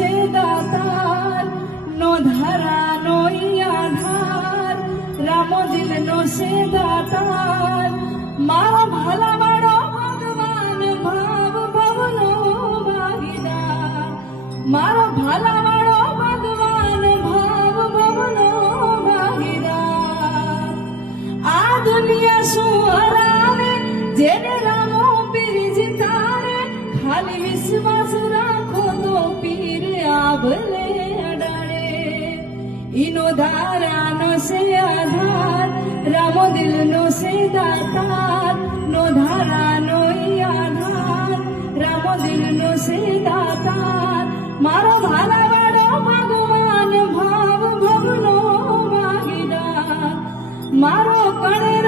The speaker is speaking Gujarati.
છે દાતાર નો ધરા નો આધાર રામો દિલ નો છે દાતાર મારો ભલા મારો ભગવાન ભાવ ભવનો ભાગીદાર મારો ભલા મારો ભગવાન ભાવ ભવનો ભાગીદાર આ દુનિયા શું હરાવે જેને રામો પીર જીતારે ખાલી વિશ્વાસ રાખો તો પીર આભલે અડાડે ઈનો ધારાનો છે આધાર રામો દિલનો છે દાતાર નો ધારાનો આધાર રામો દિલનો છે દાતાર મારો ભાલાવાળો ભગવાન ભાવ ભવનો ભાગીદાર મારો કણે